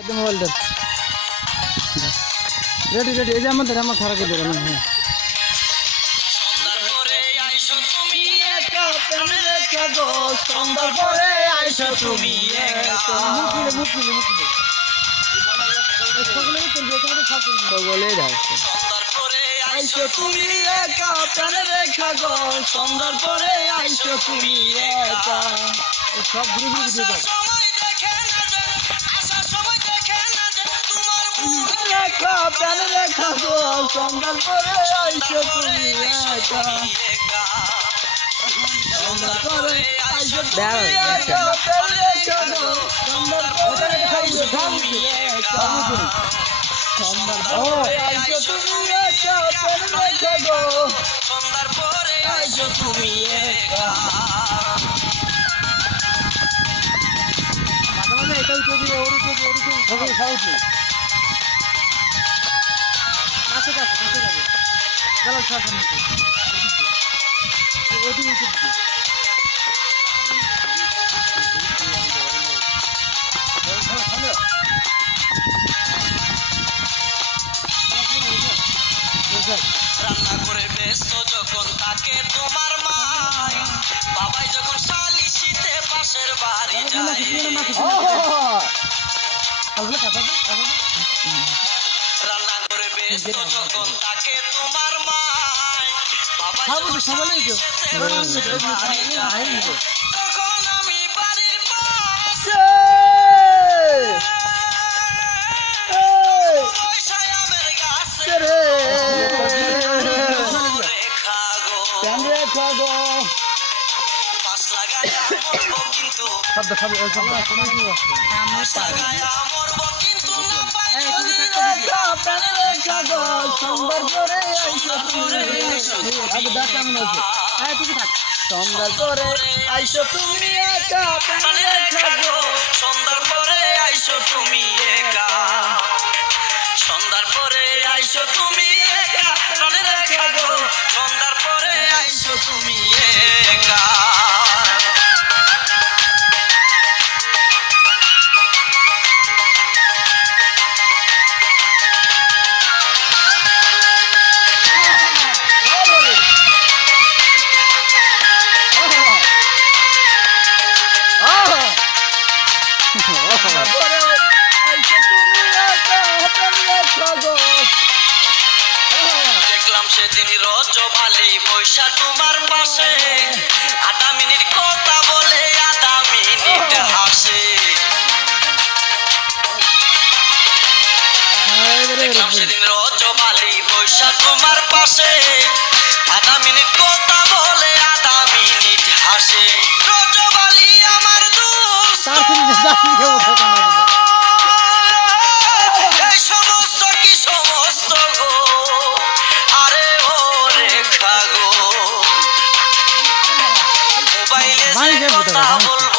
mobile দেন ready ready এই যে আমাদের আমার খারাপ করে দেন হ্যাঁ সুন্দর করে আইসো তুমি মুকিলে মুকিলে মুকিলে সকলে চলবে তোমাদের সব চলবে সকলেই ঢাকছে সুন্দর করে আইসো তুমি একা প্রাণে রেখা গো সুন্দর করে আইসো তুমি একা সব ঘুরে ঘুরে দিয়ে দাও রেখা প্রাণে রেখা গো সুন্দর করে আইসো তুমি একা সুন্দর করে আইসো তুমি একা প্রাণে রেখা গো সুন্দর করে আইসো তুমি একা সুন্দর করে আইসো তুমি একা প্রাণে রেখা গো সুন্দর করে আইসো তুমি একা মাঝে এটাও চলবে ওরও চলবে ওরও চলবে সকলে সাউথে কাছে কাছে কাছে যাবে গেলাম সাথে নিচে ওদিকে উঠে রান্না করে ব্যস্ত যখন থাকে তোমার মাই বাবাই যখন শালিশিতে পাশের বাড়ি যায় রান্না করে ব্যস্ত যখন থাকে তোমার মাই বাবাই যখন শালিশিতে পাশের বাড়ি যায় তখন আমি বাড়ির পাশে বৈশায় আমের গাছে পাঁচ লাগায়া মরবো কিন্তু শব্দ শব্দ পাঁচ লাগায়া মরবো কিন্তু সুন্দর করে আইসো তুমি সুন্দর করে আইসো তুমি একা সুন্দর করে আইসো তুমি একা সুন্দর করে আইসো তুমি একা প্রাণে রেখা গো সুন্দর করে আইসো তুমি একা দেখলাম সেদিন রজবালি বৈশা তোমার পাশে আধা মিনিট কথা বলে আধা মিনিট হাসে দেখলাম সেদিন রজবালি বৈশা তোমার পাশে আধা মিনিট কথা বলে আধা মিনিট হাসে রজবালি আমার দোস্ত এই সমস্ত কি সমস্ত গো আরে ও রেখা গো মোবাইলে কথা বল